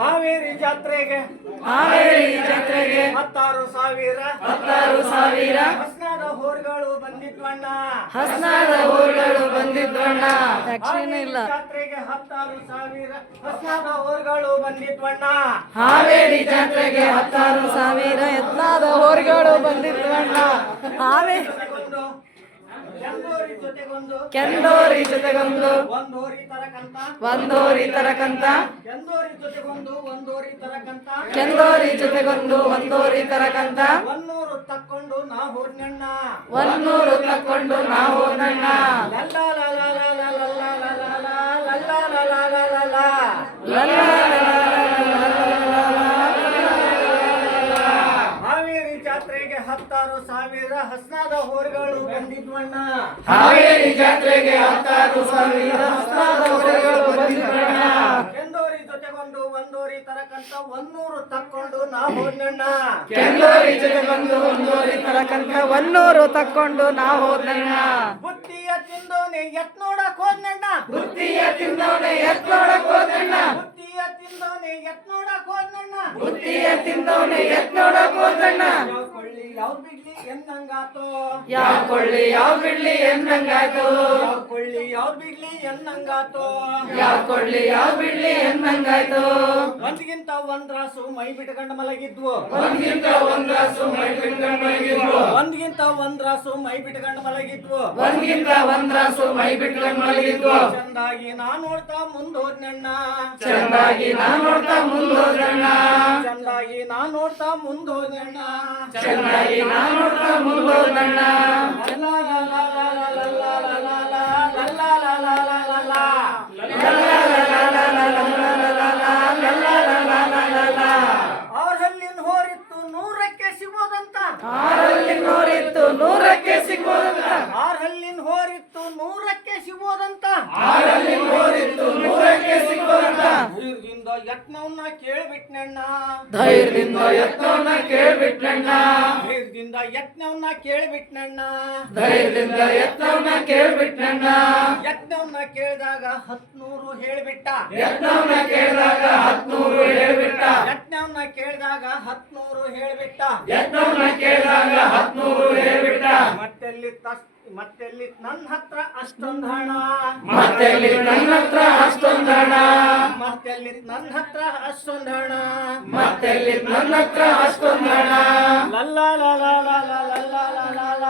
ಹಾವೇರಿ ಜಾತ್ರೆಗೆ ಹಾವೇರಿ ಜಾತ್ರೆಗೆ ಹತ್ತಾರು ಸಾವಿರ ಹತ್ತಾರು ಸಾವಿರ. ಹಸ್ನಾದ ಹೋರ್ಗಳು ಹಸ್ನಾದ ಊರುಗಳು ಬಂದಿದ್ವಣ್ಣ. ಹಾವೇರಿ ಜಾತ್ರೆಗೆ ಹತ್ತಾರು ಸಾವಿರ ಹಸ್ನಾದ ಊರುಗಳು ಬಂದಿದ್ವಣ್ಣ. ಹಾವೇರಿ ಜಾತ್ರೆಗೆ ಹತ್ತಾರು ಸಾವಿರ ಯತ್ನಾದ ಹೋರಿಗಳು ಬಂದಿದ್ವಣ್ಣ. ಹಾವೇರಿ ಜೊತೆಗೊಂದು ಕೆಂದೋರಿ ಜೊತೆಗೊಂದು ಒಂದೋರಿ ತರಕಂತ. ಒಂದೋರಿ ತರಕಂತ. ಕೆಂದೋರಿ ಜೊತೆಗೊಂದು ಒಂದೋರಿ ತರಕಂತ. ಕೆಂದೋರಿ ಜೊತೆಗೊಂದು ಒಂದೋರಿ ನಾ ಹೋದ್ನಣ್ಣ ಒನ್ನೂರು ತಕ್ಕೊಂಡು ಹೋದಣ್ಣ ಲಲ್ಲ ಹಾವೇರಿ ಜಾತ್ರೆಗೆ ಹತ್ತಾರು ಸಾವಿರ ಹಸ್ನಾದ ಹೋರ್ಗಳು ಬಂದಿದ್ವಣ್ಣ. ಹಾವೇರಿ ಜಾತ್ರೆಗೆ ಹತ್ತಾರು ಸಾವಿರ ಹಸ್ನಾದ ಹೋರ್ಗಳು ಬಂದಿದ್ವಣ್ಣ. ಒಂದೋರಿ ತರಕಂತ ಒನ್ನೂರು ತಕ್ಕೊಂಡು ನಾ ಹೋದ್ನಣ್ಣ. ಕೆಂದೋರಿ ಬಂದು ಒಂದೋರಿ ತರಕಂತ ಒನ್ನೂರು ತಕ್ಕೊಂಡು ನಾವು ಹೋದಣ್ಣ ಬುತ್ತಿಯ ತಿಂದೋನೆ ಎತ್ ನೋಡಕ್ ಹೋದ್ನಣ್ಣ. ಬುತ್ತಿಯ ತಿಂದವನೆ ಎತ್ ನೋಡಕ್ ಹೋದಣ್ಣ ಬುತ್ತಿಯ ತಿಂದೋನೆ ಎತ್ ನೋಡಕ್ ಹೋದ್ನಣ್ಣ. ಬುತ್ತಿಯ ತಿಂದವನೆ ಎತ್ ನೋಡಕ್ ಹೋದಣ್ಣ ಯಾವ ಕೊಳ್ಳಿ ಯಾವ ಬಿಡ್ಲಿ? ಎಂದಂಗಾತೋ ಯಾವ ಕೊಳ್ಳಿ ಯಾವ ಬಿಡ್ಲಿ? ಎಂದಂಗಾಯ್ತು ಯಾವ ಕೊಳ್ಳಿ ಬಿಡ್ಲಿ? ಎಂದಂಗಾತೋ ಯಾವ ಕೊಳ್ಳಿ ಯಾವ ಬಿಡ್ಲಿ? ಎಂದಂಗಾಯ್ತು ಒಂದ್ಗಿಂತ ಒಂದ್ರಾಸು ಮೈ ಬಿಟ್ಕೊಂಡ್ ಮಲಗಿದ್ವು. ಒಂದ್ಗಿಂತ ಒಂದ್ರಾಸು ಮೈ ಬಿಟ್ಕೊಂಡ್ ಮಲಗಿದ್ವು. ಒಂದ್ಗಿಂತ ಒಂದ್ರಾಸು ಮೈ ಬಿಟ್ಕೊಂಡ್ ಮಲಗಿದ್ವು. ಒಂದ್ಗಿಂತ ಒಂದ್ರಾಸು ಮೈ ಬಿಟ್ಕೊಂಡ್ ಮಲಗಿದ್ವು. ಚಂದಾಗಿ ನಾ ನೋಡ್ತಾ ಮುಂದೋದ್ನಣ್ಣ. ಚಂದಾಗಿ ನಾ ನೋಡ್ತಾ ಮುಂದೋದಣ್ಣ ಚಂದಾಗಿ ನಾ ನೋಡ್ತಾ ಮುಂದೋದ್ನಣ್ಣ. ಚೆನ್ನಾಗಿ ಸಿಗೋದಂತ ಆರಲ್ಲಿ ಸಿಗ್ಬೋದಂತ ಆರ್ಹಲ್ಲಿನ ಹೋರಿತ್ತು ನೂರಕ್ಕೆ ಸಿಗೋದಂತ ಆರಲ್ಲಿ ಹೋರಿ ಧೈರ್ಯದಿಂದ ಯತ್ನವನ್ನ ಕೇಳ್ಬಿಟ್ನಣ್ಣ. ಧೈರ್ಯದಿಂದ ಯತ್ನವನ್ನ ಕೇಳ್ಬಿಟ್ನಣ್ಣ. ಧೈರ್ಯದಿಂದ ಯತ್ನವನ್ನ ಕೇಳ್ಬಿಟ್ನಣ್ಣ. ಧೈರ್ಯದಿಂದ ಯತ್ನವನ್ನ ಕೇಳ್ಬಿಟ್ನಣ್ಣ. ಯತ್ನವನ್ನ ಕೇಳಿದಾಗ ಹತ್ನೂರು ಹೇಳ್ಬಿಟ್ಟ. ಯತ್ನವನ್ನ ಕೇಳಿದಾಗ ಹತ್ನೂರು ಹೇಳ್ಬಿಟ್ಟ. ಯತ್ನವನ್ನ ಕೇಳಿದಾಗ ಹತ್ನೂರು ಹೇಳ್ಬಿಟ್ಟ. ಯತ್ನವನ್ನ ಕೇಳಿದಾಗ ಹತ್ನೂರು ಹೇಳ್ಬಿಟ್ಟ ಮತ್ತೆಲ್ಲಿ ತಸ್ ಮತ್ತೆಲ್ಲಿ ನನ್ನ ಹತ್ರ ಅಷ್ಟೊಂದು ಹಣ ಮತ್ತೆಲ್ಲಿ ನನ್ನ ಹತ್ರ ಅಷ್ಟೊಂದು ಹಣ ಮತ್ತೆಲ್ಲಿ ನನ್ನ ಹತ್ರ ಅಷ್ಟೊಂದು ಹಣ ಮತ್ತೆಲ್ಲಿ ನನ್ನ ಹತ್ರ ಅಷ್ಟೊಂದು ಹಣ ಲಲ್ಲ ಲಲ್ಲ ಲಲ ಲಲ ಲಲ ಲಲ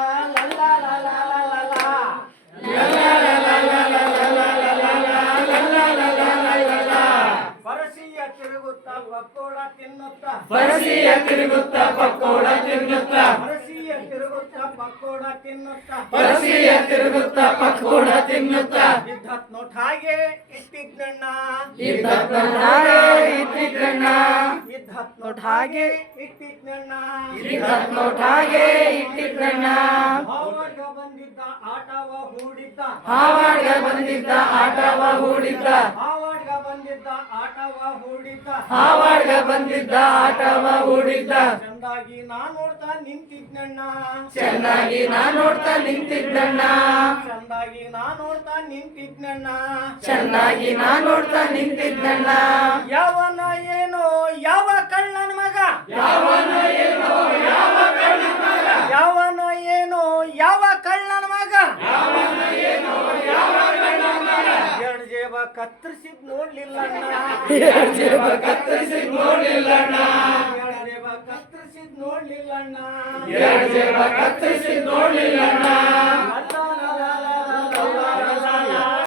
ಲಲ ಪರಸಿಯ ತಿರುಗುತ್ತ ಪಕೋಡ ತಿನ್ನುತ್ತ ಬರಸಿಯ ತಿರುಗುತ್ತ ಪಕ್ಕೋಡ ತಿನ್ನುತ್ತ ಪರಸಿಯ ತಿರುಗುತ್ತ ಪಕೋಡ ತಿನ್ನುತ್ತ. ಬರಸಿಯ ತಿರುಗುತ್ತ ಪಕ್ಕೋಡ ತಿನ್ನುತ್ತ. ಇದ್ದತ್ ನೋಟ್ ಹಾಗೆ ಇಟ್ಟಿದ್ನಣ್ಣ. ಇದ್ದತ್ತ ನಾಳೆ ಇಟ್ಟಿದ್ರಣ್ಣ ಇದ್ದತ್ ನೋಟ್ ಹಾಗೆ ಇಟ್ಟಿದ್ನಣ್ಣ. ಇದ್ದತ್ ನೋಟ್ ಹಾಗೆ ಬಂದಿದ್ದ ಆಟವ ಹೂಡಿದ್ದ. ಹಾವಾಡ್ಗ ಬಂದಿದ್ದ ಆಟವ ಹೂಡಿದ್ದ. ಆಟವ ಹೂಡಿದ್ದ. ಹಾವಾಡ್ಗ ಬಂದಿದ್ದ ಆಟವ ಹೂಡಿದ್ದ. ಚೆನ್ನಾಗಿ ನಾ ನೋಡ್ತಾ ನಿಂತಿದ್ನಣ್ಣ ಚೆನ್ನಾಗಿ ನಾ ನೋಡ್ತಾ ನಿಂತಿದ್ದಣ್ಣ. ಚೆನ್ನಾಗಿ ನಾ ನೋಡ್ತಾ ನಿಂತಿದ್ನಣ್ಣ ಚೆನ್ನಾಗಿ ನಾ ನೋಡ್ತಾ ನಿಂತಿದ್ದಣ್ಣ. ಯಾವನ ಏನೋ ಯಾವ ಕಳ್ಳನ ಮಗ ಯಾವನ ಏನೋ ಯಾವ ಕಳ್ಳನ ಮಗ ಯಾವನ ಏನೋ ಯಾವ ಕಳ್ಳನ ಮಗ ಎರಡು ನೋಡ್ಲಿಲ್ಲ ಕತ್ತರಿಸಿದ್ ನೋಡ್ಲಿಲ್ಲ ಕತ್ತರಿಸಿದ್ ನೋಡ್ಲಿಲ್ಲ ಕತ್ತರಿಸಿದ್ ನೋಡ್ಲಿಲ್ಲ